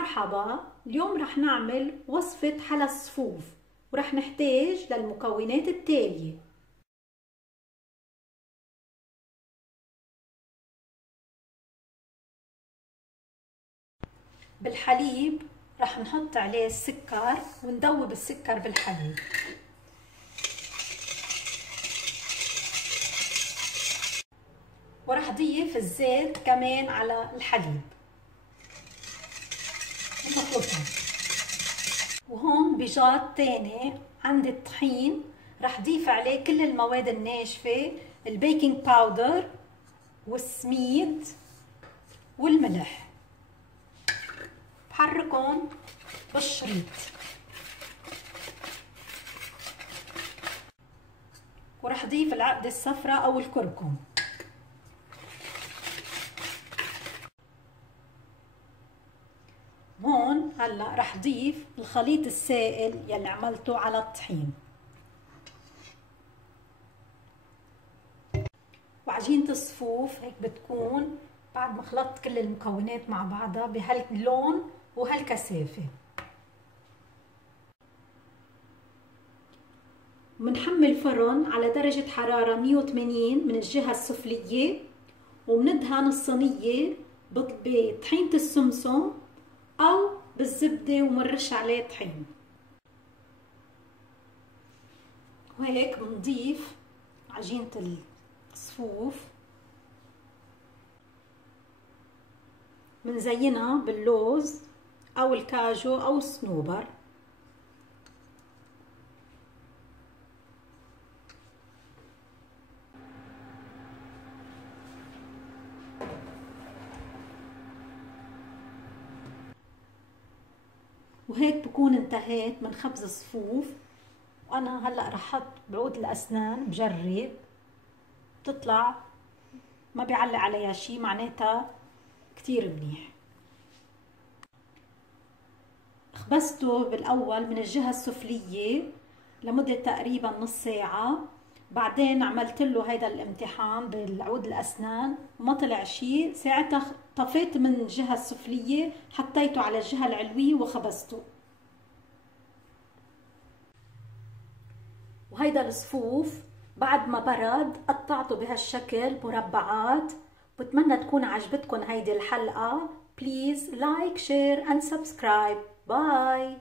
مرحبا، اليوم رح نعمل وصفة حلا الصفوف ورح نحتاج للمكونات التالية. بالحليب رح نحط عليه السكر وندوب السكر بالحليب. ورح ضيف الزيت كمان على الحليب ونخلطهم. وهون بجار تاني عندي الطحين، رح ضيف عليه كل المواد الناشفة، البيكنج باودر والسميد والملح. بحركهم بالشريط ورح ضيف العقدة الصفراء او الكركم. هون هلا رح ضيف الخليط السائل يلي عملته على الطحين وعجينة الصفوف. هيك بتكون بعد ما خلطت كل المكونات مع بعضها بهاللون وهالكثافة. بنحمل فرن على درجة حرارة 180 من الجهة السفلية، وبندهن الصينية بطحينة السمسم أو بالزبدة ومنرش عليه طحين. وهيك بنضيف عجينة الصفوف، بنزينها باللوز أو الكاجو أو الصنوبر. وهيك بكون انتهيت من خبز الصفوف. وانا هلا رح احط بعود الاسنان بجرب، بتطلع ما بيعلق عليها شي، معناتها كتير منيح. خبزته بالاول من الجهة السفلية لمدة تقريبا نص ساعة، بعدين عملت له هيدا الامتحان بالعود الاسنان ما طلع شي، ساعتها طفيت من الجهة السفلية حطيته على الجهة العلوية وخبزته. وهيدا الصفوف بعد ما برد قطعته بهالشكل مربعات. بتمنى تكون عجبتكم هيدي الحلقة. بليز لايك شير اند سبسكرايب. باي.